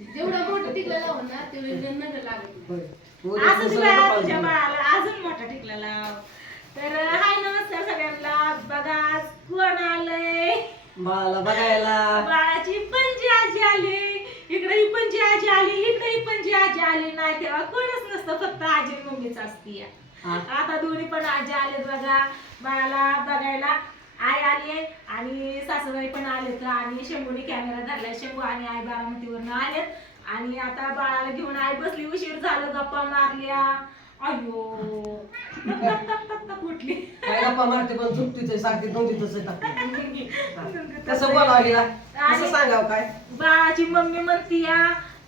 जेवढा मोठा टिकला लावून ना तेवढी नजर लागत. असं तुझ्या तुझ्या बाळाला अजून मोठा टिकला लाव. तर हाय नमस्कार सगळ्यांना. बघा आज कोण आलंय बाळाला बघायला. बाळाची पणजी आजी आली. इकडे ही पणजी आजी आली, इकडे ही पणजी आजी आली. नाही तेव्हा कोणच नसतं, फक्त आजी मम्मीच असती. आता दोन्ही पण आजी आलेत बघा बाळाला बघायला. आई आली आणि सासूबाई पण आलेत आणि शंभूने कॅमेरा धरलाय. शंभू आणि आई बारामतीवरनं आलेत आणि आता बाळाला घेऊन आई बसली. उशीर झालं, गप्पा मारल्या. अयो कुठली काय गप्पा मारते पण चुकती सारखी नव्हती तसं कसं बोलावं गेला कसं सांगावं काय. बाळाची मम्मी म्हणती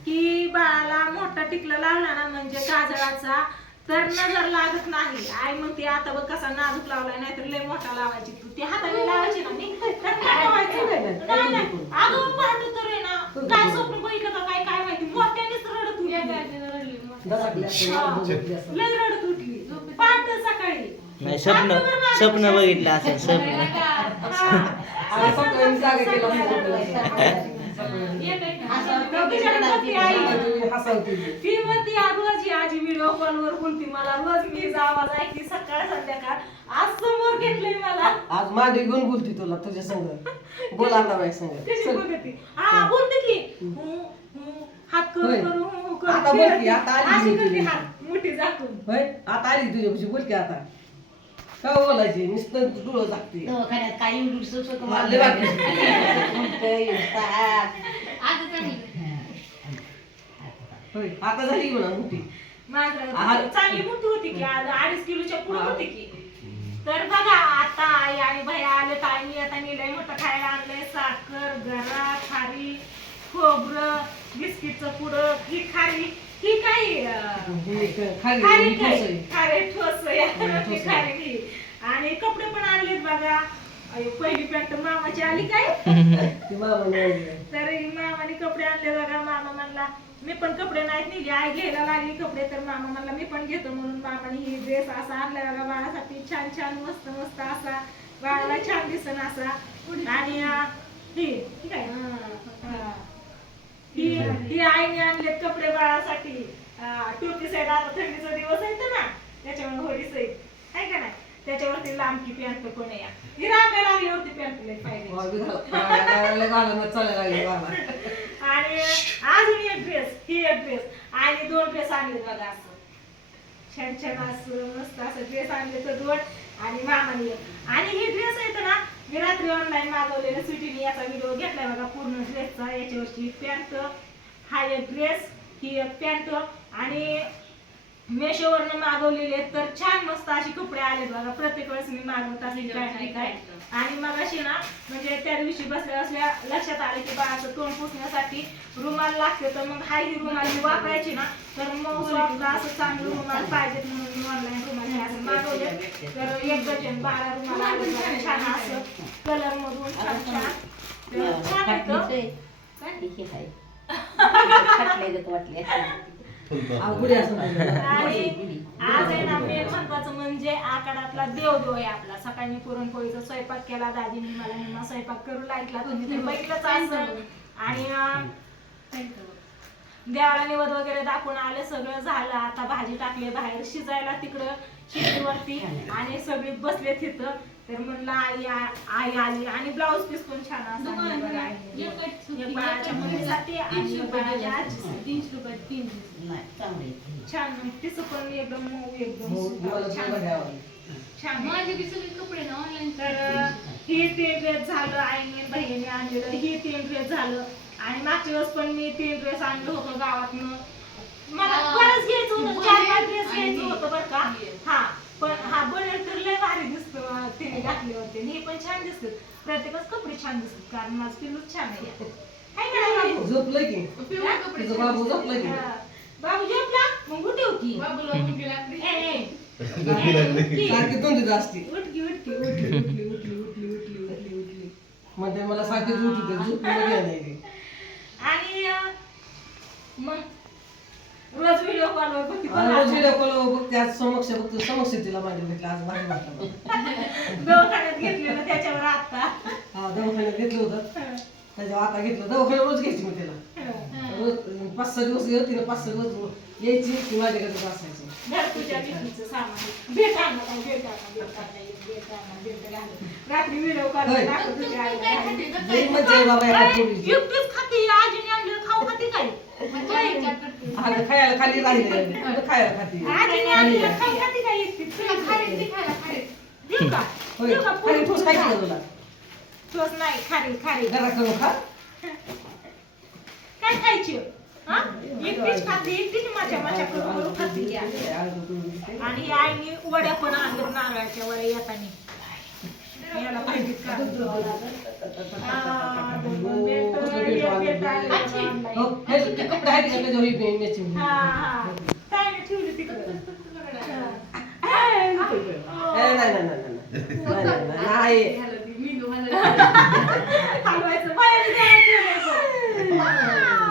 की बाळाला मोठा टिकला लावला ना म्हणजे काजळाचा तर नजर लागत नाही. आई म्हणते आता बघ कसा नाजूक लावलाय, नाहीतर लय मोठा लावायची तू. ते हाताने लावायची ना मी तर काय लावायचं. अगं पहाट तर आहे ना, काय स्वप्न बघितलं का काय काय माहिती, मोठ्यानेच रडत उठली. लय रडत उठली पहाट सकाळी. नाही स्वप्न बघितलं असेल स्वप्न. ती म्हणती रोज आजी व्हिडिओ कॉलवर बोलती मला, रोज मी आवाज ऐकली सकाळ संध्याकाळ. आज समोर घेतलंय मला. आज मांडी घेऊन बोलती तुला तुझ्या संग. बोल आता बाई संग. कशी बोलते हा बोलते की हात करून करून आता बोल की, आता आली अशी तुझी. करते हात मुठी झाकून. होय आता आली तुझ्यापाशी. बोल की आता काय बोलायची नुसतं डोळं लागते. दवाखान्यात काही एवढं मारले बाकी. होय आता झाली म्हणा मोठी. माझं चांगली मोठी होती की आज 2.5 किलोच्या पुढे होती की. तर बघा आता आई आणि भैया आले. ताईने आता निलय मोठं खायला आणलंय. साखर, गरा, खारी, खोबरं, बिस्किटचं पुडं, ही खारी, ही काही खारी ठोस खारी. आणि कपडे पण आणलेत बघा. पहिली पॅन्ट मामाची आली काय तर मामाने कपडे आणले बघा. मामा म्हणला मी पण कपडे नाहीत नेले, आई घ्यायला लागली कपडे तर मामा म्हणला मी पण घेतो म्हणून मामाने ही ड्रेस असा आणलाय बघा बाळासाठी. छान छान मस्त मस्त असा बाळाला छान दिसन असा. आणि ही काय ही आईने आणलेत कपडे बाळासाठी. टोपी साईड आता थंडीचा दिवस आहे ना त्याच्यामुळे होळी साईड आहे का नाही, त्याच्यावरती लांबकी पॅन्ट पण आहे. ही रांगायला लागली होती पॅन्ट लय पाहिजे. आणि अजून एक ड्रेस, ही एक ड्रेस आणि 2 ड्रेस आणले बघा. असं छान छान असं मस्त असं ड्रेस आणले तर 2 आणि मामाने एक. आणि ही ड्रेस आहे ना मी रात्री ऑनलाईन मागवलेलं स्वीटीने याचा व्हिडिओ घेतलाय बघा पूर्ण ड्रेसचा. याच्यावरची पॅन्ट, हा एक ड्रेस, ही एक पॅन्ट आणि मेशोवरनं मागवलेले तर छान मस्त अशी कपडे आले बघा. प्रत्येक वेळेस मी मागवत असते पॅन्ट काय. आणि मग अशी ना म्हणजे त्या दिवशी बसल्या बसल्या लक्षात आले की बाळाचं तोंड पुसण्यासाठी रुमाल लागते. तर मग हा ही रुमाल वापरायची ना तर मग सॉफ्ट असं चांगलं रुमाल पाहिजेत म्हणून मी ऑनलाईन रुमाल असं मागवले. तर 1 डझन 12 रुमाल आले छान असं कलर मधून छान छान छान येतं. आणि आज आहे ना मेन महत्वाचं म्हणजे आखाड्यातला देव आहे आपला. सकाळी मी पुरणपोळीचा स्वयंपाक केला. दाजीने मला निम्मा स्वयंपाक करू लागला, तुम्ही तर बघितलंच असेल. आणि देवाला निवद वगैरे दाखवून आले, सगळं झालं. आता भाजी टाकली बाहेर शिजायला तिकडं शेतीवरती आणि सगळी बसले तिथं. तर म्हणलं आई आली आणि ब्लाऊज पीस पण छान असं बाळाच्या मुलीसाठी आणि बाळाच्या आजीसाठी 300 रुपये 3 छान. तिचं पण एकदम छान माझे बी सगळे कपडे ना ऑनलाईन. तर ही 3 ड्रेस झालं आईने बहिणीने आणलेलं. ही 3 ड्रेस झालं. आणि मागच्या वेळेस पण मी 3 ड्रेस आणलं होतं गावातनं. मला बरंच घ्यायचं होतं, 4-5 ड्रेस घ्यायचं होतं बरं का. हा पण हा बनेल तर लय भारी दिसतं तिने घातले होते. हे पण छान दिसतात. प्रत्येकच कपडे छान दिसतात कारण माझं पिल्लूच छान आहे. झोपलं की तुझं बाबू झोपलं की बाबू झोपला मग उठे होती बाबूला मुंगी लागली. सारखी दोन असती उठकी उठकी उठली उठली उठली उठली उठली उठली उठली म्हणजे मला सारखी उठते झोपली. आणि मग रोज व्हिडिओ कॉलवर बघते. रोज व्हिडिओ कॉल बघते. आज समक्ष बघतो. समक्ष तिला माझ्या भेटला आज भारी वाटलं. दवाखान्यात घेतलेलं त्याच्यावर आता. हा दवाखान्यात घेतलं होतं त्याच्यावर आता घेतलं. दवाखान्यात रोज घ्यायची मी त्याला रोज 5-6 दिवस होती ना, 5-6 दिवस यायची ती माझ्याकडे असायची. घरगुती टिफिनचं सामान भेट आणलं काय भेट घालून रात्री व्हिडिओ काढून होय. दाखवत होती आईला. लई मज्जा आहे बाबा एका पोरीची. एकटीच खाते आजीने आणलं खाऊ खाते काय आता खायला खाली राहिले कुठं खायला खाती. आजीने आणलं खाऊ खाते काय एकटीच देऊ का होय. देऊ का खाली ठोस खायची का तुला? ठोस नाही खारी खारी घरात करून खा. काय खायची हा एकटीच खाते एकटीच माझ्या करून खाते की आई. आणि या आईने वड्या पण आणल्या नारळाच्या वड्या येताना याला माहितीत का हो, हे ते कपडे आहेत का त्याच्यावर हे matching? ताईने ठेवली तिकडं नाही, नाही, नाही, नाही, नाही. हलवायचं बाहेर ठेवायचं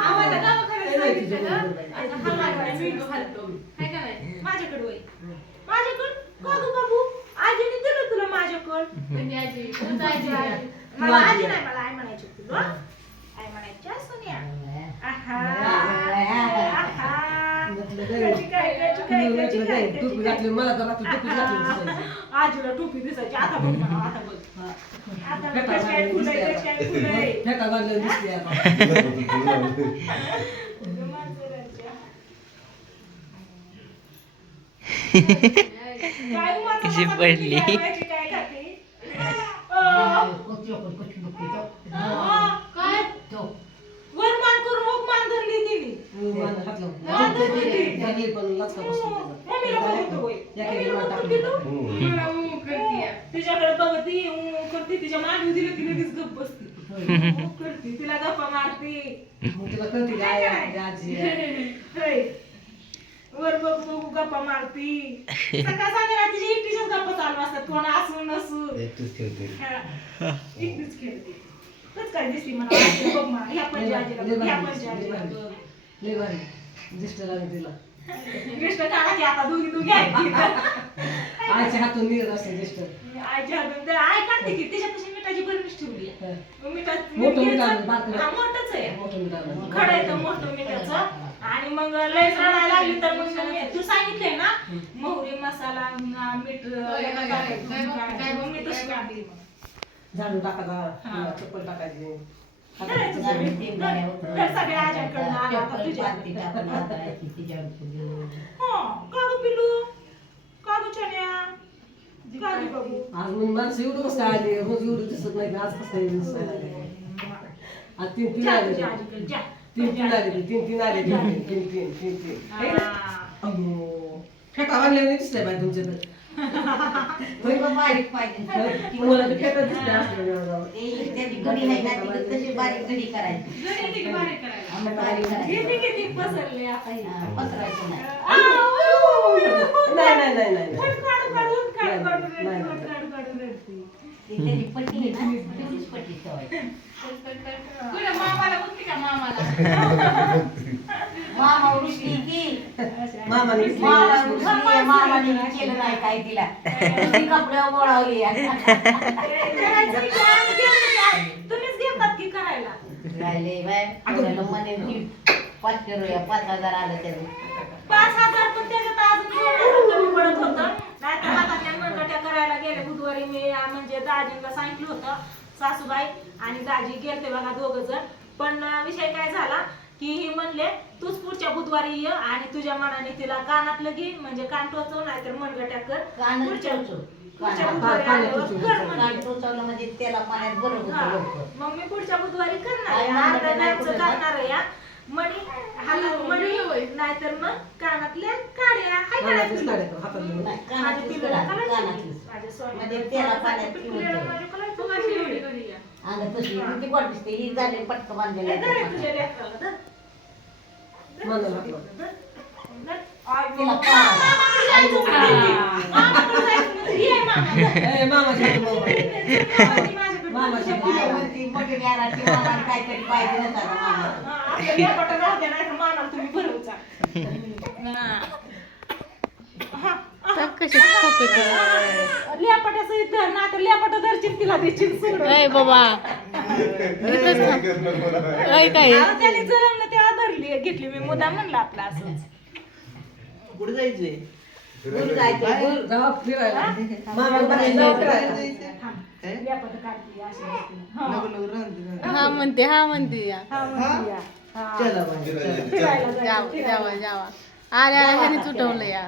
आम्हाला दवाखान्यात सांगितलं ना आता माझ्याकडे वय माझ्याकडं का गं बाबू आजीने दिलं तुला माझ्याकडं मला आजी नाही मला आई म्हणायची तुला आई म्हणायच्या सोनिया टोपी घातली मला तर रात्री टोपी घातली. आजीला टोपी दिसायची आता बघ म्हणा आता बघ आता बघ कशी आहे फुलं आहे, कशी आहे फुलं आहे. फेटा बांधलेली दिसते आता. काय उमाचा कशी मासा पडली. किती खायची, काय खाते? काय? वरमान करून उपमान धरली तिने. मान धरली. घातली पण लचका बसतो त्याचा. मम्मीला बघतो होय. मम्मीला बघतो तू? तिच्याकडे बघती करते तिच्या मांडी दिलं की लगेच गप्प बसते करते तिला गप्पा मारते मग तुला कळते की आई आहे, आजी आहे. होय. वर बघ बघू गप्पा मारती सकाळ संध्याकाळ तिची एकटीच्याच गप्पा चालू असतात कोण असू नसू एकटीच खेळते तच काय दिसते मला आजी बघ मा ह्या पंजी आजीला बघ, ह्या पंजी आजीला बघ. लय भारी दिसतं लागलं तिला. कृष्ण काढा की आता दोघी आहे आईच्या हातून निघत असते दिसतं. आईच्या हातून तर आई काढते की त्याच्यापाशी मिठाची बरणीच ठेवली आहे. मग मोठं मीठ आणलं, बारकं हा मोठंच आहे मोठं मीठ आणलं. खडं आहे तर मोठं मिठाचं आणि मग लयच रडायला लागली तर मग तू सांगितलंय ना मोहरी मसाला मीठ मी तशी काढली झाडू टाकायचा, चप्पल टाकायची. तर सगळ्या आज्यांकडनं आला आता तुझ्या का गं पिलू का गं छान्या का गं बाबू आज मग माणसं एवढं कसं काय आली, रोज एवढं दिसत नाही, आज कसं काय दिसायला लागले. आज 3-3 जा आले. तुझ्या आजीकडे जा 3-3 आले, 3-3 आले, 3-3. अगो, फेटा बांधल्याने दिसतंय बाई तुमच्याकडे. बारीक पाहिजे तुम्हाला तर फेटा दिसतंय असं. त्याची घडी नाही ना तिथे तशी बारीक घडी करायची घरी ती बारीक करायला आम्ही बारीक करायची किती किती पसरले आता हे. पसरायचं नाही नाही. ती त्याची पट्टी आहे ना तेवढीच पट्टी ठेवायची मामाला बघते का मामाला मामा रुसली की मामाने मामा रुसली मामाने केलं नाही काय तिला ती कपड्यावर बोळावली तुम्हीच घेतात की करायला राहिले बाय आपल्याला म्हणे की 5,000 आलं त्याचं 5,000 पण त्याच्यात अजून 2,000 कमी पडत होतं नाहीतर हातातल्या मनगट्या करायला गेले बुधवारी मी म्हणजे दाजींना सांगितलं होतं सासूबाई आणि दाजी गेलते बघा दोघं जण पण विषय काय झाला की हे म्हणले तूच पुढच्या बुधवारी ये आणि तुझ्या मनाने तिला कानातलं घे म्हणजे कान टोचव नाहीतर मनगट्या कर कान पुढच्या टोचव बुधवारी आल्यावर कर म्हणले. कान टोचवलं म्हणजे त्याला पाण्यात बरोबर हा. होतं लवकर मग मी पुढच्या बुधवारी करणार काय आहे. म्हणतात अर्ध्या नाही ग्रॅमचं कुठं करणार आहे या मणी हातात मणी नाहीतर मग कानातल्या काड्या हाय कानातलीच काढायचं. काढायचं, हातातलं नाही, माझ्या कानातलीच पिल्लूला करा, करायचं. कानातलीच. माझ्या सोन्याला म्हणजे त्याला पाण्यात पिल्लूला ठेवून माझ्या कलायचं. तुम्हाला एवढी कधी या? अंग तशी किती गोड दिसते ही झाले पटकन बांधलेलं हे धर हे आहे. तुझ्या लेकराला, धर. मनाला लागलं. धर. धर. आई तिला गं. पाहा. मामाकडे जायचं म्हणते. मामाकडे जायचं म्हणते. ये मामा. ए, मामाच्या हातून मामा. मामाची माझ्याकडे मामाच्या तुझ्या काय पिल्लूला. म्हणते मोठी न्याराची मला काहीतरी पाहिजे नसतं मामा हा, आपलं लेपाटं राहू द्या, नाहीतर मामाला तुम्ही भरवचा. हा. लेपाट्याचं इथं ना तर लेपाट धरशील तिला देशील सोडून. बाबा अहो, त्याने जरमलं तेव्हा धरली एक घेतली मी मुद्दाम म्हणलं आपलं असं कुठे जायचंय बोल काय ते, बोल. जाऊ फिरायला मामा बाहेर जाऊ फिरायला. लेपट काढते अशी घेतली. नको नको राहून हा म्हणते हा म्हणते या हा, म्हणते या. हा. चला बाई, चला. फिरायला जायचं, जावा फिरायला. जावा जावा आल्या ह्याने सुटवलं या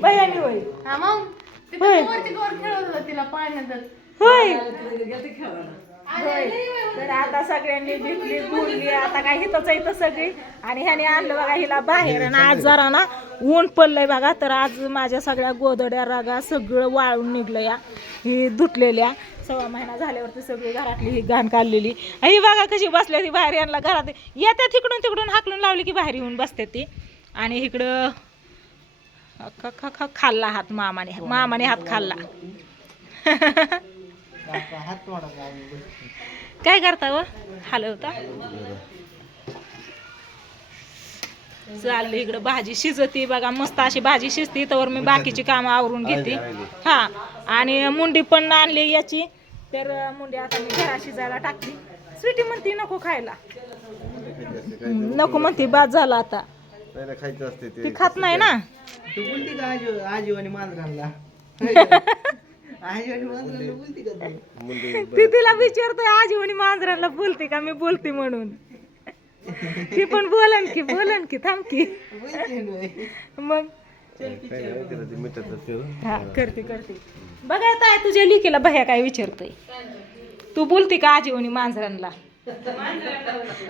बायानी होय हा मग तिथं वरती वर खेळत होता तिला पाण्यात होय गेलते खेळायला. होय. तर आता सगळ्यांनी जिंकली बोलली आता काय हिथंच इथं सगळी आणि ह्याने आणलं बघा हिला बाहेर आणि आज जरा ना ऊन पडलंय बघा तर आज माझ्या सगळ्या गोदड्या रागा सगळं वाळून निघलं या ही धुतलेल्या 6 महिना झाल्यावरती सगळी घरातली ही घाण काढलेली ही बघा कशी बसल्या ती बाहेर यांना घरात येत्या तिकडून तिकडून हाकलून लावली की बाहेर येऊन बसते ती आणि इकडं खाल्ला हात मामाने हात खाल्ला हात वाढा आम्ही. काय करता व हलवता चाललं इकडं भाजी शिजती बघा मस्त अशी भाजी शिजती तर मी बाकीची कामं आवरून घेते हा आणि मुंडी पण आणली याची तर मुंडी आता मी घरा शिजायला टाकली स्वीटी म्हणती नको खायला नको म्हणती बाद झाला आता खायचं असते ती खात नाही ना तू बोलती का आजीव आणि मांजरांना आजीव आणि मांजरांना बोलती का तू ती तिला विचारतोय आजीवणी मांजराला बोलते का मी बोलते म्हणून ती पण बोलन की थांब की बोलते होय. मग मिठाचं हा करते बघा ताय तुझ्या लिकीला भया काय विचारतोय तू बोलते का आजीवणी मांजरांना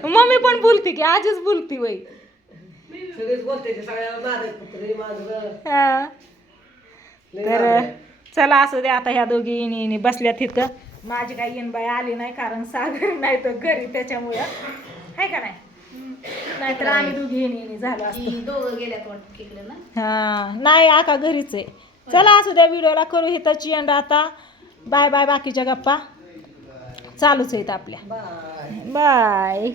मम्मी पण बोलते की आजीच बोलती वय सगळेच बोलते ते सगळ्याला नारळ, कुत्रे, मांजरं. हा. तर चला असू दे आता ह्या दोघी बसल्या तिथं माझी काही येणबाई आली नाही कारण सागर नाही तर घरी त्याच्यामुळं आहे का नाही नाहीतर आम्ही दोघी येणी झालो असतो दोघं गेल्यात वाटतं तिकडे ना. हा नाही आका घरीच आहे चला असू द्या व्हिडिओला करू हिताची एंड आता बाय बाय बाकीच्या गप्पा चालूच आहेत आपल्या बाय. बाय